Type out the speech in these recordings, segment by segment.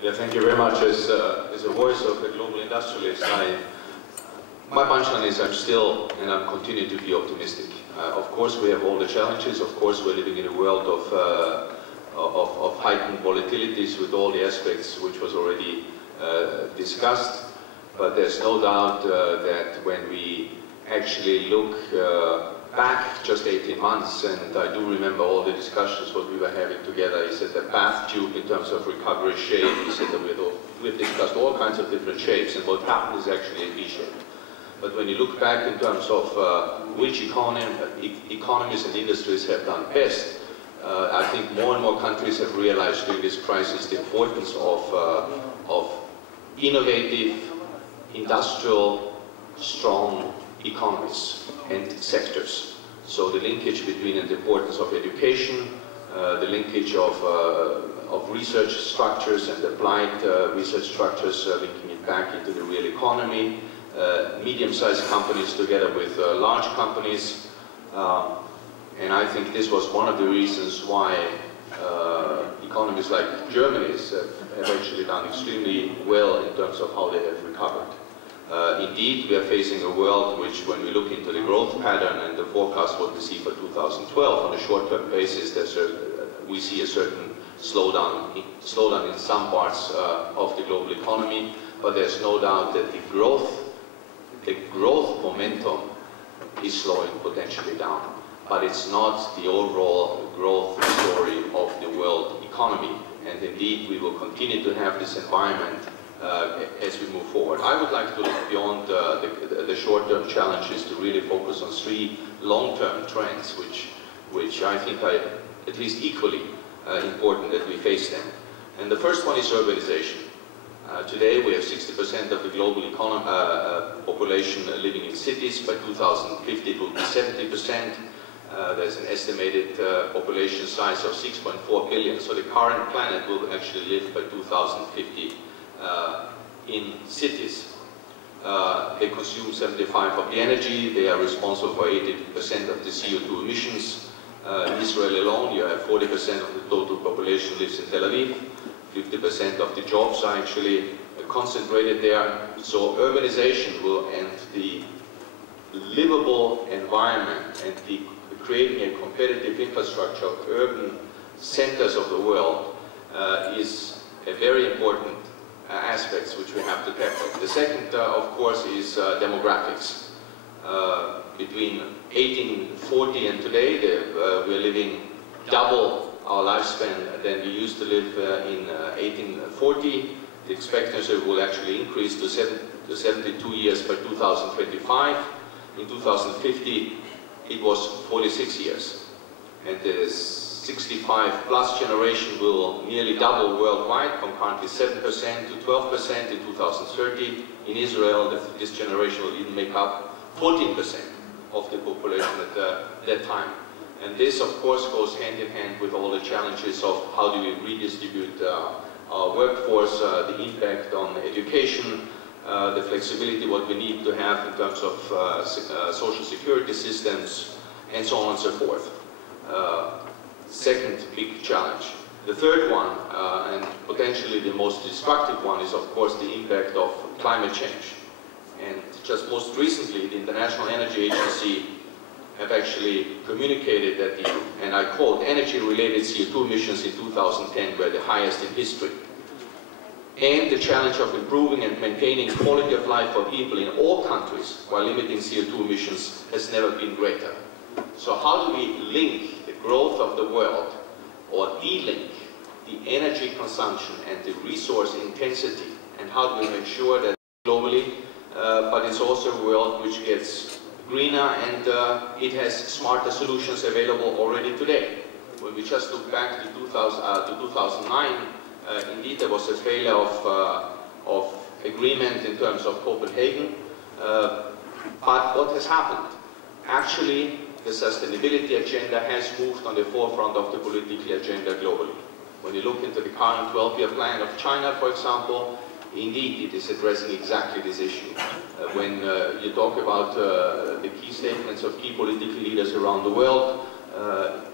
Yeah, thank you very much. As a voice of a global industrialist, my punchline is I'm still and I'm continuing to be optimistic. Of course, we have all the challenges. Of course, we're living in a world of heightened volatilities with all the aspects which was already discussed. But there's no doubt that when we actually look back just 18 months, and I do remember all the discussions what we were having together. He said the bath tube in terms of recovery shape. He said that we've discussed all kinds of different shapes, and what happened is actually a V shape. But when you look back in terms of which economies and industries have done best, I think more and more countries have realized during this crisis the importance of innovative, industrial, strong economies and sectors. So the linkage between the importance of education, the linkage of research structures and applied research structures, linking it back into the real economy, medium-sized companies together with large companies. And I think this was one of the reasons why economies like Germany's have actually done extremely well in terms of how they have recovered. Indeed, we are facing a world which, when we look into the growth pattern and the forecast what we see for 2012 on a short-term basis, we see a certain slowdown in some parts of the global economy, but there's no doubt that the growth momentum is slowing potentially down. But it's not the overall growth story of the world economy. And indeed, we will continue to have this environment as we move forward. I would like to look beyond the short-term challenges to really focus on three long-term trends, which I think are at least equally important that we face them. And the first one is urbanization. Today we have 60% of the global population living in cities. By 2050 it will be 70%. There's an estimated population size of 6.4 billion. So the current planet will actually live by 2050 in cities. They consume 75% of the energy. They are responsible for 80% of the CO2 emissions. In Israel alone, you have 40% of the total population lives in Tel Aviv. 50% of the jobs are actually concentrated there. So urbanization will end the livable environment and the creating a competitive infrastructure of urban centers of the world is a very important aspect which we have to tackle. The second, of course, is demographics. Between 1840 and today, we're living double our lifespan than we used to live in 1840. The expectancy will actually increase to 72 years by 2025. In 2050, it was 46 years. And the 65-plus generation will nearly double worldwide, from currently 7% to 12% in 2030. In Israel, this generation will even make up 14% of the population at that time. And this, of course, goes hand in hand with all the challenges of how do we redistribute our workforce, the impact on education, the flexibility, what we need to have in terms of social security systems, and so on and so forth. Second big challenge. The third one, and potentially the most destructive one, is, of course, the impact of climate change. And just most recently, the International Energy Agency have actually communicated that the, and I quote, energy-related CO2 emissions in 2010 were the highest in history. And the challenge of improving and maintaining quality of life for people in all countries while limiting CO2 emissions has never been greater. So how do we link the growth of the world, or de-link the energy consumption and the resource intensity, and how do we make sure that globally, but it's also a world which gets greener, and it has smarter solutions available already today. When we just look back to 2009, indeed there was a failure of agreement in terms of Copenhagen. But what has happened? Actually, the sustainability agenda has moved on the forefront of the political agenda globally. When you look into the current 12-year plan of China, for example, indeed it is addressing exactly this issue. When you talk about the key statements of key political leaders around the world,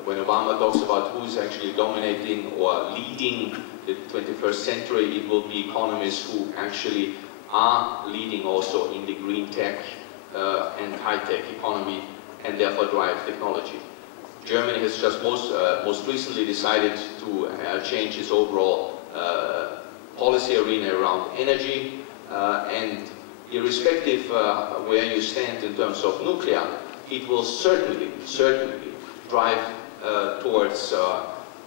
when Obama talks about who's actually dominating or leading the 21st century, it will be economists who actually are leading also in the green tech and high-tech economy, and therefore drive technology. Germany has just most recently decided to change its overall policy arena around energy, and irrespective where you stand in terms of nuclear, it will certainly drive towards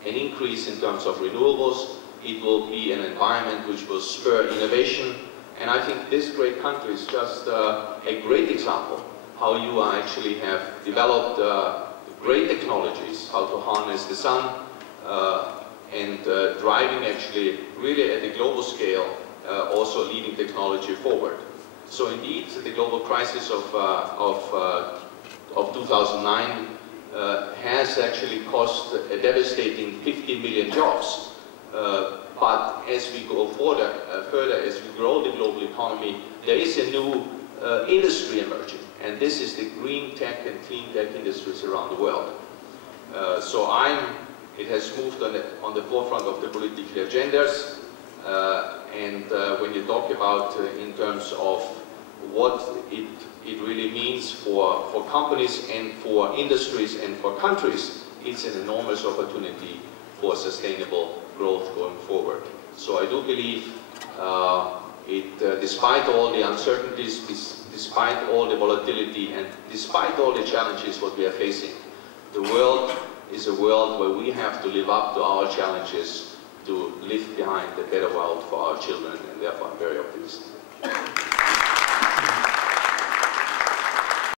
an increase in terms of renewables. It will be an environment which will spur innovation, and I think this great country is just a great example how you actually have developed great technologies, how to harness the sun, and driving actually really at a global scale, also leading technology forward. So indeed, the global crisis of 2009 has actually cost a devastating 50 million jobs. But as we go further, as we grow the global economy, there is a new industry emerging, and this is the green tech and clean tech industries around the world. It has moved on the forefront of the political agendas, and when you talk about in terms of what it really means for companies and for industries and for countries, it's an enormous opportunity for sustainable growth going forward. So I do believe despite all the uncertainties, despite all the volatility, and despite all the challenges what we are facing, the world is a world where we have to live up to our challenges to leave behind a better world for our children, and therefore I'm very optimistic.